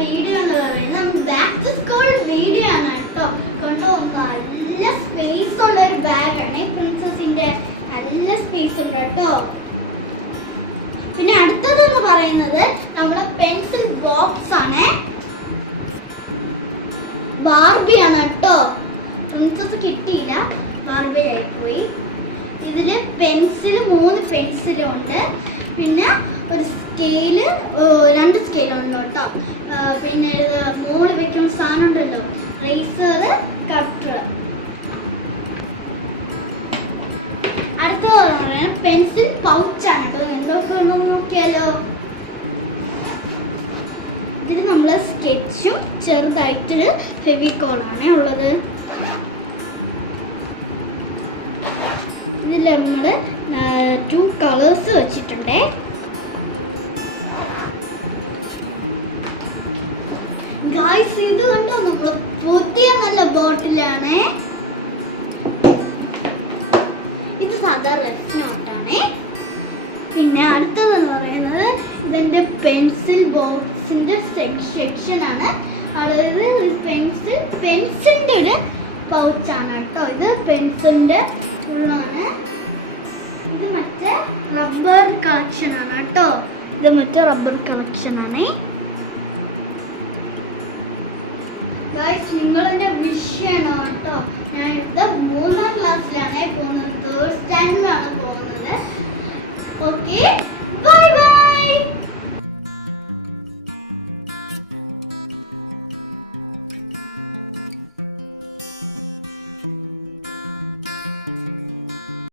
Video എന്ന് പറയുന്നത് back to school video ആണ് കേട്ടോ. കണ്ടോ, നല്ല സ്പേസ് ഉള്ള ഒരു ബാഗാണ് പ്രിൻസസിന്റെ. നല്ല സ്പേസ് ഉണ്ട് കേട്ടോ. പിന്നെ അടുത്തതെന്ന് പറയുന്നത് നമ്മുടെ പെൻസിൽ ബോക്സ് ആണ്. ബാർബിയാണ് കേട്ടോ. പ്രിൻസസ് കിട്ടിയില്ല, ബാർബി ആയിപ്പോയി. ഇതില് പെൻസിൽ 3 പെൻസിലും ഉണ്ട്. പിന്നെ ഒരു സ്കെയില്, 2 സ്കെയിലുണ്ട് കേട്ടോ. പിന്നെ മോള് വെക്കുന്ന സാധനം ഉണ്ടല്ലോ, റേസർ, കട്ടർ. അടുത്തത് പറയാൻ പെൻസിൽ പൗച്ചാണ് കേട്ടോ. എന്തൊക്കെ ഉണ്ടെന്ന് നോക്കിയാലോ. ഇതിൽ നമ്മൾ സ്കെച്ചും ചെറുതായിട്ടൊരു ഫെവിക്കോളാണ് ഉള്ളത്. ഇതിൽ നമ്മൾ 2 കളേഴ്സ് വെച്ചിട്ടുണ്ട്. ഗായ്സ്, ഇത് കണ്ടോ, നമ്മൾ പുതിയ നല്ല ബോട്ടിലാണ്. ഇത് സാധാ റെഡ് നോട്ടാണ്. പിന്നെ അടുത്തതെന്ന് പറയുന്നത് ഇതിൻ്റെ പെൻസിൽ ബോക്സിൻ്റെ സെക്ഷനാണ്. അതായത് പെൻസിലിൻ്റെ ഒരു പൗച്ചാണ് കേട്ടോ. ഇത് പെൻസിലിൻ്റെ ഉള്ളാണ്. ഇത് മറ്റേ റബ്ബർ കളക്ഷനാണ് കേട്ടോ. ഇത് മറ്റേ റബ്ബർ കളക്ഷനാണ്. ഗായ്സ്, നിങ്ങളെൻ്റെ വിഷയമാണ് കേട്ടോ. ഞാൻ ഇത് 3ാം ക്ലാസ്സിലാണ് പോകുന്നത്. 3rd സ്റ്റാൻഡേർഡിലാണ്